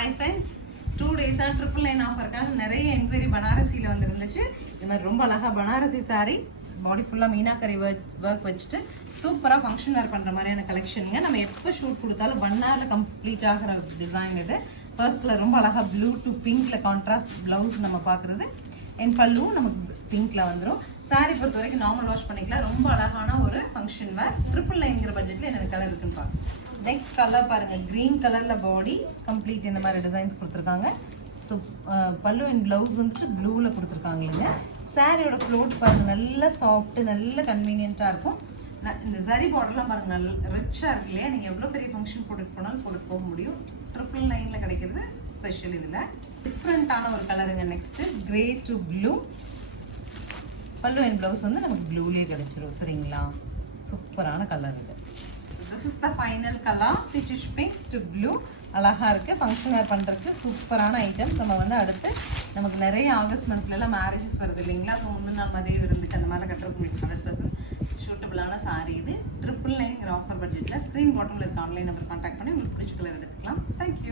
Hi friends, 2 டேஸாக 999 ஆஃபருக்காக நிறைய enquiry பனாரசியில் வந்துருந்துச்சு. இது மாதிரி ரொம்ப அழகாக பனாரசி சாரீ பாடி ஃபுல்லாக மீனாக்கரி ஒர்க் வச்சுட்டு சூப்பராக ஃபங்க்ஷன் வேர் பண்ணுற மாதிரியான கலெக்ஷனுங்க. நம்ம எப்போ ஷூட் கொடுத்தாலும் 1 ஹவரில் கம்ப்ளீட் ஆகிற டிசைன் இது. ஃபர்ஸ்ட் கலர் ரொம்ப அழகாக ப்ளூ டு பிங்க்கில் கான்ட்ராஸ்ட் ப்ளவுஸ் நம்ம பார்க்குறது. என் பல்லுவும் நமக்கு பிங்க்ல வந்துடும். சாரி பொறுத்த வரைக்கும் நார்மல் வாஷ் பண்ணிக்கலாம். ரொம்ப அழகான ஒரு ஃபங்க்ஷன் வேர். 999 பட்ஜெட்டில் எனக்கு கலர் இருக்குன்னு பார்க்கலாம். நெக்ஸ்ட் கலர் பாருங்க, கிரீன் கலர்ல பாடி கம்ப்ளீட் இந்த மாதிரி டிசைன்ஸ் கொடுத்துருக்காங்க. ஸோ பல்லு அண்ட் பிளவுஸ் வந்துட்டு ப்ளூல கொடுத்துருக்காங்களுங்க. சாரியோட ஃப்ளோட் பாருங்க, நல்ல சாஃப்ட், நல்ல கன்வீனியன்ட்டாக இருக்கும். இந்த சாரி பார்டர்லாம் பாருங்க, நல்ல ரிச்சாக இருக்கு இல்லையா? நீங்கள் எவ்வளோ பெரிய ஃபங்க்ஷன் போட்டுட்டு போனாலும் போட்டு போக முடியும். 999 கிடைக்கிறது ஸ்பெஷல். இதில் டிஃப்ரெண்ட்டான ஒரு கலருங்க. Next grey to blue. பல்லு அண்ட் பிளவுஸ் வந்து நமக்கு ப்ளூலேயே கிடைச்சிரும். சரிங்களா? சூப்பரான கலர் இது. This is the final color, which is pink to blue. அழகா இருக்கு. ஃபங்க்ஷன் வேர் பண்றதுக்கு சூப்பரான ஐட்டம். நம்ம வந்து அடுத்து நமக்கு நிறைய ஆகஸ்ட் மந்த்ல எல்லாம் மேரேஜஸ் வருது இல்லைங்களா? ஸோ முந்தின நாள் மதிய விருந்துக்கு அந்த மாதிரி கட்டுறதுக்கு 100% சூட்டபிளான சாரி இது. 999 ஆஃபர் பட்ஜெட்ல ஸ்க்ரீன் பாட்டம்ல இருக்க ஆன்லைன் நம்பர் கான்டாக்ட் பண்ணி உங்களுக்கு பிடிச்ச கலர் எடுத்துக்கலாம். தேங்க்யூ.